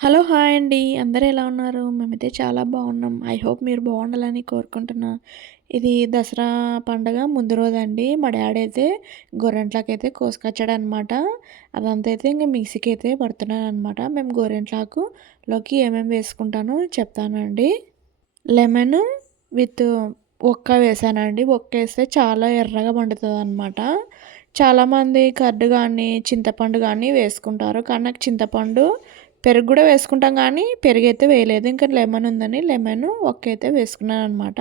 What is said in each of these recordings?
Hello hi అండి. అందరూ ఎలా ఉన్నారు? మేమైతే చాలా బాగున్నాం. ఐ హోప్ మీరు బాగుండాలని కోరుకుంటున్నా. ఇది దసరా పండగ ముందు రోజు అండి మా డాడీ అయితే గొర్రెంట్లకి అయితే కోసుకొచ్చాడనమాట. అదంతా అయితే ఇంకా మిక్సీకి అయితే పడుతున్నాను అనమాట మేము గొర్రెంట్లాకులోకి ఏమేమి వేసుకుంటానో చెప్తానండి. లెమన్ విత్ ఒక్క వేసానండి. ఒక్క వేస్తే చాలా ఎర్రగా పండుతుంది అనమాట చాలామంది కర్డు కానీ చింతపండు కానీ వేసుకుంటారు. కానీ నాకు చింతపండు పెరుగు కూడా వేసుకుంటాం కానీ పెరుగు అయితే వేయలేదు. ఇంకా లెమన్ ఉందని లెమన్ ఒక్క అయితే వేసుకున్నాను అనమాట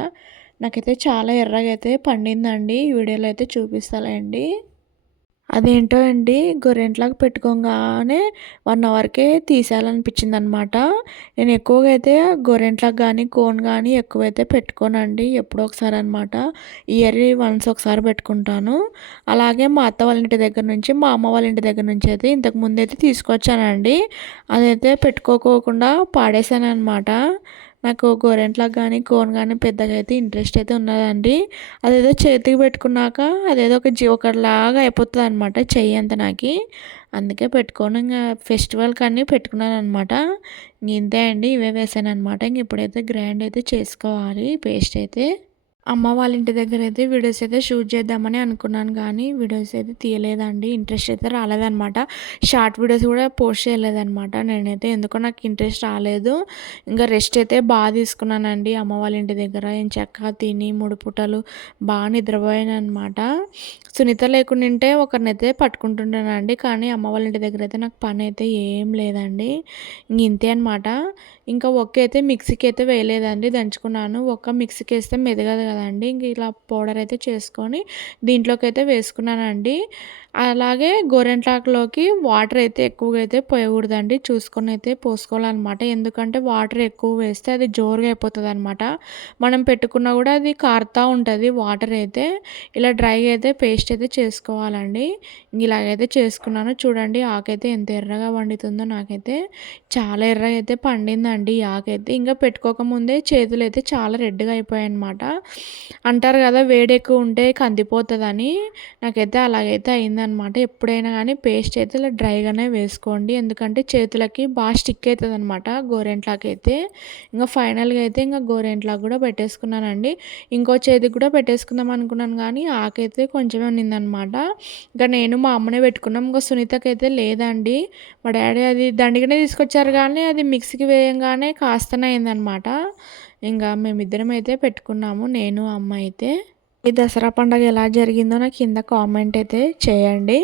నాకైతే చాలా ఎర్రగా అయితే పండిందండి. ఈ వీడియోలో అయితే చూపిస్తాలేండి. అదేంటో అండి గొర్రెంట్లాగా పెట్టుకోగానే వన్ అవర్కే తీసేయాలనిపించింది అనమాట నేను ఎక్కువగా అయితే గొర్రెంట్లకు కానీ కోన్ కానీ ఎక్కువైతే పెట్టుకోనండి ఎప్పుడో ఒకసారి అనమాట ఇయర్లీ వన్స్ ఒకసారి పెట్టుకుంటాను. అలాగే మా అత్త వాళ్ళ ఇంటి దగ్గర నుంచి మా అమ్మ వాళ్ళ ఇంటి దగ్గర నుంచి అయితే ఇంతకు ముందు అయితే తీసుకొచ్చానండి. అదైతే పెట్టుకోకోకుండా పాడేశాను అనమాట నాకు గోరెంట్లకు కానీ కోన్ కానీ పెద్దగా అయితే ఇంట్రెస్ట్ అయితే ఉన్నదండి. అదేదో చేతికి పెట్టుకున్నాక అదేదో ఒక జీ ఒకలాగా అయిపోతుంది అనమాట చెయ్యి అంత నాకు. అందుకే పెట్టుకొని. ఇంకా ఫెస్టివల్ కానీ పెట్టుకున్నాను అనమాట ఇంతే అండి. ఇవే వేసాను అనమాట ఇంక ఇప్పుడైతే గ్రైండ్ అయితే చేసుకోవాలి. పేస్ట్ అయితే. అమ్మ వాళ్ళ ఇంటి దగ్గర అయితే వీడియోస్ అయితే షూట్ చేద్దామని అనుకున్నాను కానీ వీడియోస్ అయితే తీయలేదండి. ఇంట్రెస్ట్ అయితే రాలేదనమాట షార్ట్ వీడియోస్ కూడా పోస్ట్ చేయలేదనమాట నేనైతే ఎందుకో నాకు ఇంట్రెస్ట్ రాలేదు. ఇంకా రెస్ట్ అయితే బాగా తీసుకున్నానండి అమ్మ వాళ్ళ ఇంటి దగ్గర. ఏం చెక్క తిని మూడు పూటలు బాగా నిద్రపోయాను అనమాట సునీత లేకుండింటే ఒకరినైతే పట్టుకుంటుంటానండి కానీ అమ్మ వాళ్ళ ఇంటి దగ్గర అయితే నాకు పని అయితే ఏం లేదండి. ఇంతే అనమాట ఇంకా ఒక్క అయితే మిక్సీకి అయితే వేయలేదండి దంచుకున్నాను. ఒక్క మిక్సీకి వేస్తే మెదగదు కదండి. ఇంక ఇలా పౌడర్ అయితే చేసుకొని దీంట్లోకి అయితే వేసుకున్నానండి. అలాగే గోరెంట్లాకులోకి వాటర్ అయితే ఎక్కువగా అయితే పోయకూడదండి. చూసుకొని అయితే పోసుకోవాలన్నమాట. ఎందుకంటే వాటర్ ఎక్కువ వేస్తే అది జోరుగా అయిపోతుంది అనమాట మనం పెట్టుకున్నా కూడా అది కారుతూ ఉంటుంది వాటర్ అయితే. ఇలా డ్రై అయితే పేస్ట్ అయితే చేసుకోవాలండి. ఇలాగైతే చేసుకున్నాను. చూడండి ఆకైతే ఎంత ఎర్రగా వండుతుందో నాకైతే. చాలా ఎర్రగా అయితే పండిందండి. అండి ఆకైతే ఇంకా పెట్టుకోకముందే చేతులు అయితే చాలా రెడ్గా అయిపోయాయి అనమాట అంటారు కదా వేడి ఎక్కువ ఉంటే కందిపోతుందని. నాకైతే అలాగైతే అయిందనమాట ఎప్పుడైనా కానీ పేస్ట్ అయితే ఇలా డ్రైగానే వేసుకోండి. ఎందుకంటే చేతులకి బాగా స్టిక్ అవుతుంది అనమాట గోరెంట్లాకైతే. ఇంకా ఫైనల్గా అయితే ఇంకా గోరెంట్లాగా కూడా పెట్టేసుకున్నానండి. ఇంకో చేతికి కూడా పెట్టేసుకుందాం అనుకున్నాను కానీ ఆకైతే కొంచెమే ఉన్నిందనమాట ఇంకా నేను మా అమ్మనే పెట్టుకున్నాం. ఇంకా సునీతకైతే లేదండి. మా డాడీ అది దండిగానే తీసుకొచ్చారు కానీ అది మిక్సీకి వేయంగా కాస్తనే అయిందనమాట. ఇంకా మేమిద్దరం అయితే పెట్టుకున్నాము నేను అమ్మ అయితే. ఈ దసరా పండుగ ఎలా జరిగిందో నాకు కింద కామెంట్ అయితే చేయండి.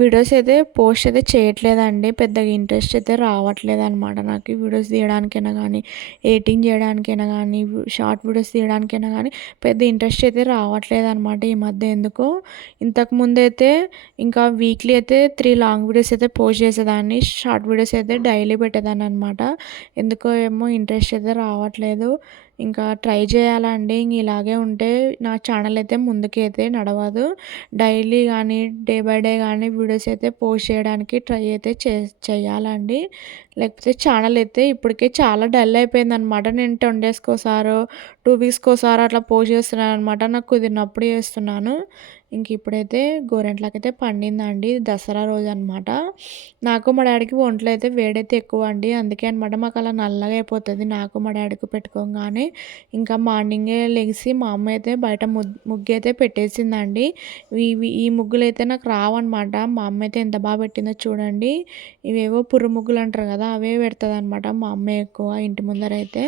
వీడియోస్ అయితే పోస్ట్ అయితే చేయట్లేదండి. పెద్దగా ఇంట్రెస్ట్ అయితే రావట్లేదు అనమాట నాకు వీడియోస్ తీయడానికైనా కానీ ఎడిటింగ్ చేయడానికైనా కానీ షార్ట్ వీడియోస్ తీయడానికైనా కానీ పెద్ద ఇంట్రెస్ట్ అయితే రావట్లేదు అనమాట ఈ మధ్య ఎందుకు. ఇంతకుముందు అయితే ఇంకా వీక్లీ అయితే త్రీ లాంగ్ వీడియోస్ అయితే పోస్ట్ చేసేదాన్ని. షార్ట్ వీడియోస్ అయితే డైలీ పెట్టేదాన్ని అనమాట ఎందుకో ఏమో ఇంట్రెస్ట్ అయితే రావట్లేదు. ఇంకా ట్రై చేయాలండి ఇంక ఇలాగే ఉంటే నా ఛానల్ అయితే ముందుకైతే నడవదు. డైలీ కానీ డే బై డే కానీ వీడియోస్ అయితే పోస్ట్ చేయడానికి ట్రై అయితే చే చేయాలండి లేకపోతే ఛానల్ అయితే ఇప్పటికే చాలా డల్ అయిపోయింది అనమాట నేను టెన్ డేస్కి ఒకసారో టూ వీక్స్కి ఒకసారి అట్లా పోస్ట్ చేస్తున్నాను అనమాట నాకు కుదిరినప్పుడు చేస్తున్నాను. ఇంక ఇప్పుడైతే గోరెంట్లకైతే పండిందండి. దసరా రోజు అనమాట నాకు మా డాడీకి ఒంట్లో అయితే వేడైతే ఎక్కువ అండి అందుకే అనమాట మాకు అలా నల్లగా అయిపోతుంది. నాకు మా డాడీకి పెట్టుకోగానే ఇంకా మార్నింగే లెగిసి మా అమ్మ అయితే బయట ముగ్గు అయితే పెట్టేసిందండి. ఇవి ఈ ముగ్గులు అయితే నాకు రావన్నమాట. మా అమ్మ అయితే ఎంత బాగా పెట్టిందో చూడండి. ఇవేవో పురుముగ్గులు అంటారు కదా అవే పెడుతుంది అనమాట మా అమ్మ ఎక్కువ ఇంటి ముందర అయితే.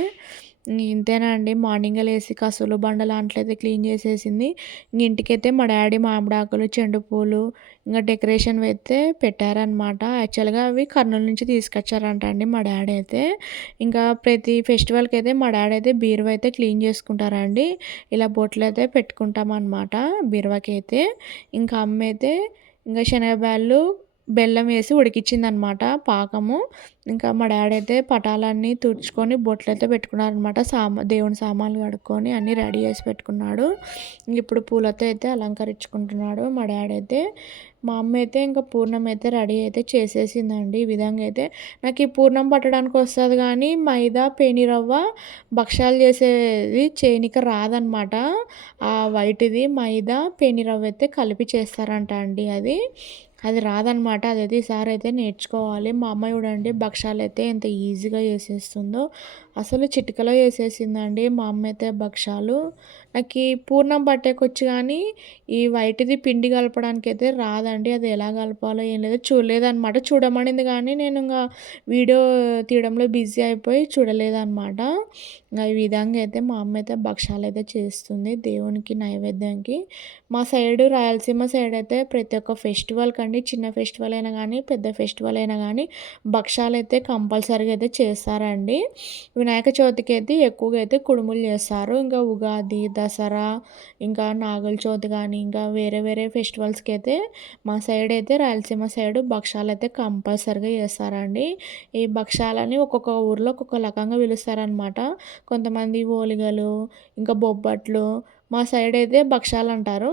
ఇంతేనండి మార్నింగ్ లేసి కసులు బండలు అంట్లయితే క్లీన్ చేసేసింది. ఇంక ఇంటికైతే మా డాడీ మామిడాకులు చెండు పూలు ఇంకా డెకరేషన్ అయితే పెట్టారనమాట యాక్చువల్గా అవి కర్నూలు నుంచి తీసుకొచ్చారంట అండి మా డాడీ అయితే. ఇంకా ప్రతి ఫెస్టివల్కి అయితే మా డాడీ అయితే బీరువా అయితే క్లీన్ చేసుకుంటారండి ఇలా బొట్లు అయితే పెట్టుకుంటామన్నమాట బీరువాకి అయితే ఇంకా అమ్మ అయితే ఇంకా శనగబ్యాళ్ళు బెల్లం వేసి ఉడికిచ్చిందనమాట పాకము. ఇంకా మా డాడీ అయితే పటాలన్నీ తుడుచుకొని బొట్లు అయితే పెట్టుకున్నారనమాట. సామా దేవుని సామాన్లు కడుక్కొని అన్నీ రెడీ చేసి పెట్టుకున్నాడు. ఇప్పుడు పూలతో అయితే అలంకరించుకుంటున్నాడు మా డాడీ అయితే. మా అమ్మ అయితే ఇంకా పూర్ణం అయితే రెడీ అయితే చేసేసిందండి. ఈ విధంగా అయితే నాకు ఈ పూర్ణం పట్టడానికి వస్తుంది కానీ మైదా పేనిరవ్వ భక్షాలు చేసేది చేయనిక రాదనమాట. ఆ వైట్ది మైదా పేనిరవ్వ అయితే కలిపి చేస్తారంట అండి అది. అది రాదనమాట. అదైతే ఈసారి అయితే నేర్చుకోవాలి. మా అమ్మ చూడండి భక్షాలు అయితే ఎంత ఈజీగా చేసేస్తుందో అసలు చిటికలో వేసేసిందండి మా అమ్మ అయితే భక్షాలు నాకు ఈ పూర్ణం పట్టేకొచ్చు కానీ ఈ వైట్ది పిండి కలపడానికి అయితే రాదండి. అది ఎలా కలపాలో ఏం లేదో చూడలేదన్నమాట చూడమనింది కానీ నేను ఇంకా వీడియో తీయడంలో బిజీ అయిపోయి చూడలేదన్నమాట ఇంకా ఈ విధంగా అయితే మా అమ్మ అయితే భక్షాలు అయితే చేస్తుంది దేవునికి నైవేద్యానికి మా సైడు రాయలసీమ సైడ్ అయితే ప్రతి ఒక్క ఫెస్టివల్ కంటే కండి చిన్న ఫెస్టివల్ అయినా కానీ పెద్ద ఫెస్టివల్ అయినా కానీ భక్షాలు అయితే కంపల్సరీగా అయితే చేస్తారండి. వినాయక చవితికి అయితే ఎక్కువగా అయితే కుడుములు చేస్తారు. ఇంకా ఉగాది దసరా ఇంకా నాగుల చవితి కానీ ఇంకా వేరే వేరే ఫెస్టివల్స్కి అయితే మా సైడ్ అయితే రాయలసీమ సైడ్ భక్షాలు అయితే కంపల్సరీగా చేస్తారండి. ఈ భక్షాలని ఒక్కొక్క ఊర్లో ఒక్కొక్క రకంగా పిలుస్తారనమాట కొంతమంది ఓలిగలు ఇంకా బొబ్బట్లు మా సైడ్ అయితే భక్షాలు అంటారు.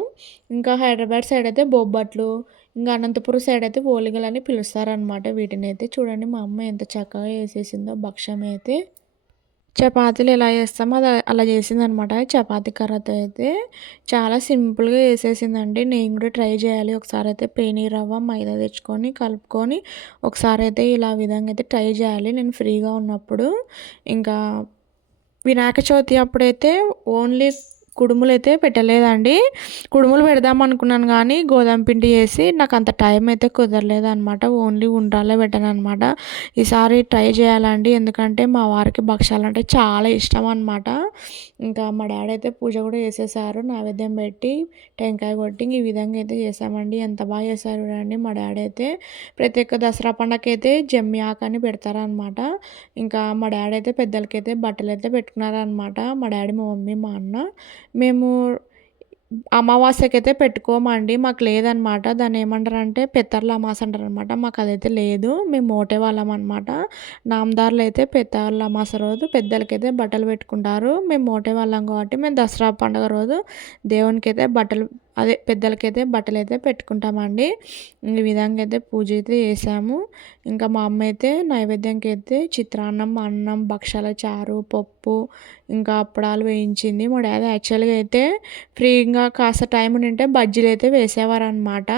ఇంకా హైదరాబాద్ సైడ్ అయితే బొబ్బట్లు ఇంకా అనంతపురం సైడ్ అయితే ఓలిగలు అని పిలుస్తారనమాట వీటిని అయితే చూడండి మా అమ్మ ఎంత చక్కగా వేసేసిందో భక్ష్యం అయితే. చపాతీలు ఎలా చేస్తామో అది అలా చేసిందనమాట చపాతీ కర్రతో అయితే చాలా సింపుల్గా వేసేసిందండి నేను కూడా ట్రై చేయాలి. ఒకసారి అయితే పేని రవ్వ మైదా తెచ్చుకొని కలుపుకొని ఒకసారి అయితే ఇలా విధంగా అయితే ట్రై చేయాలి. నేను ఫ్రీగా ఉన్నప్పుడు. ఇంకా వినాయక చవితి అప్పుడైతే ఓన్లీ కుడుములు అయితే పెట్టలేదండి. కుడుములు పెడదాం అనుకున్నాను కానీ గోధుమ పిండి వేసి నాకు అంత టైం అయితే కుదరలేదు అనమాట ఓన్లీ ఉండ్రాలే పెట్టాను అనమాట ఈసారి ట్రై చేయాలండి. ఎందుకంటే మా వారికి భక్షాలు అంటే చాలా ఇష్టం అనమాట ఇంకా మా డాడీ అయితే పూజ కూడా చేసేసారు. నైవేద్యం పెట్టి టెంకాయ కొట్టి ఈ విధంగా అయితే చేసామండి. ఎంత బాగా చేశారు చూడండి. మా డాడీ అయితే ప్రతి ఒక్క దసరా పండగకి అయితే జమ్మి ఆకు అని పెడతారనమాట ఇంకా మా డాడీ అయితే పెద్దలకైతే బట్టలు అయితే పెట్టుకున్నారనమాట మా డాడీ మా మమ్మీ మా అన్న మేము అమావాస్యకి అయితే పెట్టుకోమండి. మాకు లేదనమాట. దాన్ని ఏమంటారంటే పెత్తర్ల అమాస అంటారు అనమాట మాకు అదైతే లేదు. మేము మోటే వాళ్ళం అనమాట నామదారులు అయితే పెత్తర్ల అమాస రోజు పెద్దలకైతే బట్టలు పెట్టుకుంటారు. మేము మోటే వాళ్ళం కాబట్టి మేము దసరా పండుగ రోజు దేవునికి అయితే బట్టలు అదే పెద్దలకైతే బట్టలు అయితే పెట్టుకుంటామండి. ఈ విధంగా అయితే పూజ అయితే చేసాము. ఇంకా మా అమ్మ అయితే నైవేద్యంకి అయితే చిత్రాన్నం అన్నం భక్షాల చారు పప్పు ఇంకా అప్పడాలు వేయించింది. మా డాడీ యాక్చువల్గా అయితే ఫ్రీగా కాస్త టైం ఉంటే బజ్జీలు అయితే వేసేవారు అనమాట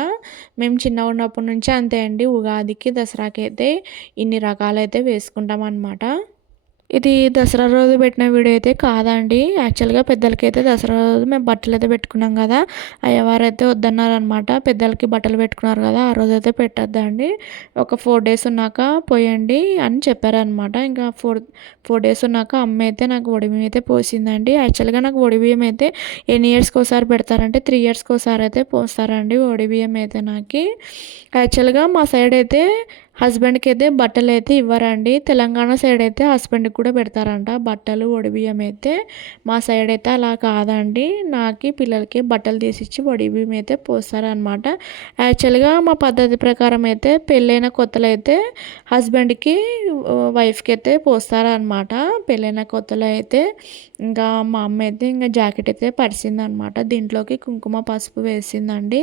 మేము చిన్నగా ఉన్నప్పటి నుంచి అంతే అండి. ఉగాదికి దసరాకి అయితే ఇన్ని రకాలైతే వేసుకుంటాం అనమాట ఇది దసరా రోజు పెట్టిన వీడియో అయితే కాదండి. యాక్చువల్గా పెద్దలకైతే దసరా రోజు మేము బట్టలు అయితే పెట్టుకున్నాం కదా. అయ్యవారు అయితే వద్దన్నారనమాట పెద్దలకి బట్టలు పెట్టుకున్నారు కదా ఆ రోజు అయితే పెట్టద్దండి. ఒక ఫోర్ డేస్ ఉన్నాక పోయండి అని చెప్పారనమాట ఇంకా ఫోర్ ఫోర్ డేస్ ఉన్నాక అమ్మ అయితే నాకు ఒడిబియ్యం అయితే పోసిందండి. యాక్చువల్గా నాకు ఒడిబియ్యం అయితే ఎన్ని ఇయర్స్కి ఒకసారి పెడతారంటే త్రీ ఇయర్స్కి ఒకసారి అయితే పోస్తారండి ఒడిబియ్యం అయితే నాకు. యాక్చువల్గా మా సైడ్ అయితే హస్బెండ్కి అయితే బట్టలు అయితే ఇవ్వరండి. తెలంగాణ సైడ్ అయితే హస్బెండ్కి కూడా పెడతారంట. బట్టలు ఒడిబియ్యం అయితే మా సైడ్ అయితే అలా కాదండి. నాకు పిల్లలకి బట్టలు తీసిచ్చి ఒడిబియ్యం అయితే పోస్తారనమాట యాక్చువల్గా మా పద్ధతి ప్రకారం అయితే పెళ్ళైన కొత్తలు అయితే హస్బెండ్కి వైఫ్కి అయితే పోస్తారనమాట పెళ్ళైన కొత్తలో అయితే ఇంకా మా అమ్మ అయితే ఇంకా జాకెట్ అయితే పరిచిందనమాట దీంట్లోకి కుంకుమ పసుపు వేసిందండి.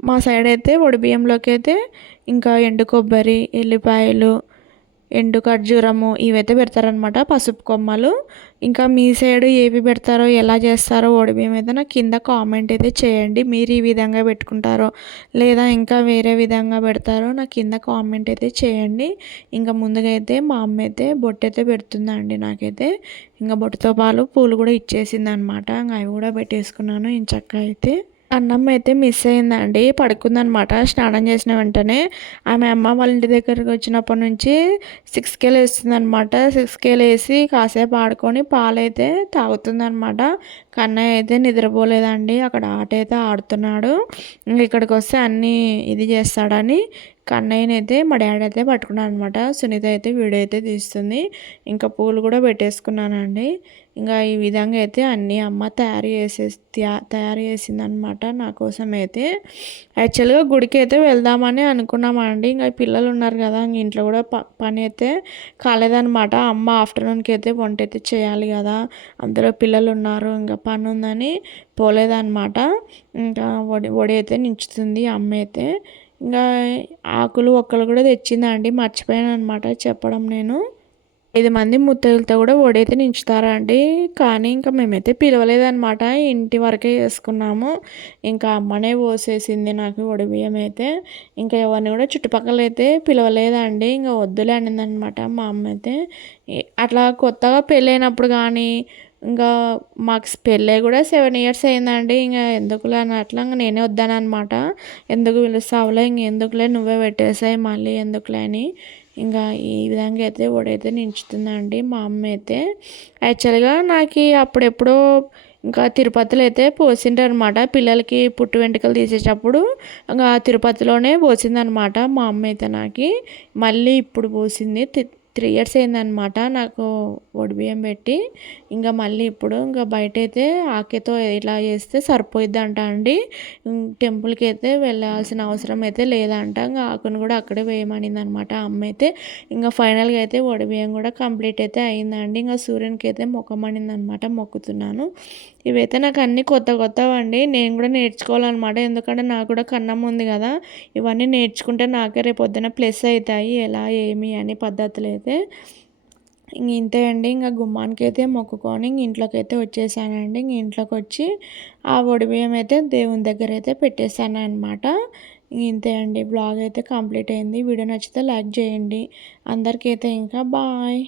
మా సైడ్ అయితే వడి బియ్యంలోకి అయితే ఇంకా ఎండు కొబ్బరి ఎల్లిపాయలు ఎండు ఖర్జూరము ఇవైతే పెడతారనమాట పసుపు కొమ్మలు. ఇంకా మీ సైడ్ ఏవి పెడతారో ఎలా చేస్తారో బియ్యం అయితే నాకు కింద కామెంట్ అయితే చేయండి. మీరు ఈ విధంగా పెట్టుకుంటారో లేదా ఇంకా వేరే విధంగా పెడతారో నాకు కింద కామెంట్ అయితే చేయండి. ఇంకా ముందుగా అయితే మా అమ్మ అయితే బొట్టు అయితే పెడుతుందండి నాకైతే. ఇంకా బొట్టుతో పాలు పూలు కూడా ఇచ్చేసింది అనమాట ఇంకా అవి కూడా పెట్టేసుకున్నాను ఇంచక్క అయితే. అన్నం అయితే మిస్ అయిందండి. పడుకుందనమాట స్నానం చేసిన వెంటనే ఆమె అమ్మ వాళ్ళ ఇంటి దగ్గరికి వచ్చినప్పటి నుంచి సిక్స్ కేలు వేస్తుందనమాట సిక్స్ కేలు వేసి కాసేపు ఆడుకొని పాలైతే తాగుతుందనమాట కన్నయ్య అయితే నిద్రపోలేదండి. అక్కడ ఆట అయితే ఆడుతున్నాడు. ఇక్కడికి వస్తే అన్నీ ఇది చేస్తాడని కన్నయ్యనైతే మా డాడీ అయితే పట్టుకున్నాను అనమాట సునీత అయితే వీడియో అయితే తీస్తుంది. ఇంకా పూలు కూడా పెట్టేసుకున్నానండి. ఇంకా ఈ విధంగా అయితే అన్నీ అమ్మ తయారు చేసే తయారు చేసిందనమాట నా కోసం అయితే. యాక్చువల్గా గుడికి అయితే వెళ్దామని అనుకున్నామండి. ఇంకా పిల్లలు ఉన్నారు కదా ఇంక ఇంట్లో కూడా పని అయితే కాలేదనమాట అమ్మ ఆఫ్టర్నూన్కి అయితే వంట అయితే చేయాలి కదా అందులో పిల్లలు ఉన్నారు ఇంకా పని ఉందని పోలేదనమాట ఇంకా వడి వడి అయితే నించుతుంది అమ్మ అయితే. ఇంకా ఆకులు ఒక్కలు కూడా తెచ్చిందండి మర్చిపోయాను అనమాట చెప్పడం నేను. ఐదు మంది ముత్తైదులతో కూడా ఓడైతే నించుతారండి కానీ ఇంకా మేమైతే పిలవలేదనమాట ఇంటి వరకే చేసుకున్నాము. ఇంకా అమ్మనే పోసేసింది నాకు బియ్యం అయితే ఇంకా ఎవరిని కూడా చుట్టుపక్కల అయితే పిలవలేదండి ఇంకా వద్దులే అనిందనమాట మా అమ్మ అయితే. అట్లా కొత్తగా పెళ్ళైనప్పుడు కానీ ఇంకా మాకు పెళ్ళి కూడా సెవెన్ ఇయర్స్ అయిందండి. ఇంకా ఎందుకులే అని అట్లా ఇంకా నేనే వద్దానమాట ఎందుకు పిలుస్తావులే ఇంక ఎందుకులే నువ్వే పెట్టేసాయి మళ్ళీ ఎందుకులే అని. ఇంకా ఈ విధంగా అయితే ఓడైతే నించుతుందండి మా అమ్మ అయితే. యాక్చువల్గా నాకు అప్పుడెప్పుడో ఇంకా తిరుపతిలో అయితే పోసిండనమాట పిల్లలకి పుట్టు వెంట్రుకలు తీసేటప్పుడు ఇంకా తిరుపతిలోనే పోసిందనమాట మా అమ్మ అయితే నాకు. మళ్ళీ ఇప్పుడు పోసింది త్రీ ఇయర్స్ అయిందనమాట నాకు బియ్యం పెట్టి. ఇంకా మళ్ళీ ఇప్పుడు ఇంకా బయట అయితే ఆకెతో ఇలా చేస్తే సరిపోయిద్ది అంట అండి. టెంపుల్కి అయితే వెళ్ళాల్సిన అవసరం అయితే లేదంట. ఇంకా ఆకును కూడా అక్కడే వేయమనింది అనమాట అమ్మ అయితే ఇంకా ఫైనల్గా అయితే బియ్యం కూడా కంప్లీట్ అయితే అయిందండి. ఇంకా సూర్యునికి అయితే మొక్కమనింది అనమాట మొక్కుతున్నాను. ఇవైతే నాకు అన్నీ కొత్త కొత్తవండి. నేను కూడా నేర్చుకోవాలన్నమాట. ఎందుకంటే నాకు కూడా కన్నం ఉంది కదా. ఇవన్నీ నేర్చుకుంటే నాకే రేపు పొద్దున ప్లస్ అవుతాయి. ఎలా ఏమి అని పద్ధతులు అయితే ఇంక ఇంతే అండి. ఇంకా గుమ్మానికి అయితే మొక్కుకొని ఇంట్లోకి అయితే వచ్చేసానండి. ఇంట్లోకి వచ్చి ఆ బియ్యం అయితే దేవుని దగ్గర అయితే పెట్టేశాను అనమాట ఇంతే అండి. బ్లాగ్ అయితే కంప్లీట్ అయింది. వీడియో నచ్చితే లైక్ చేయండి. అందరికీ అయితే ఇంకా బాయ్.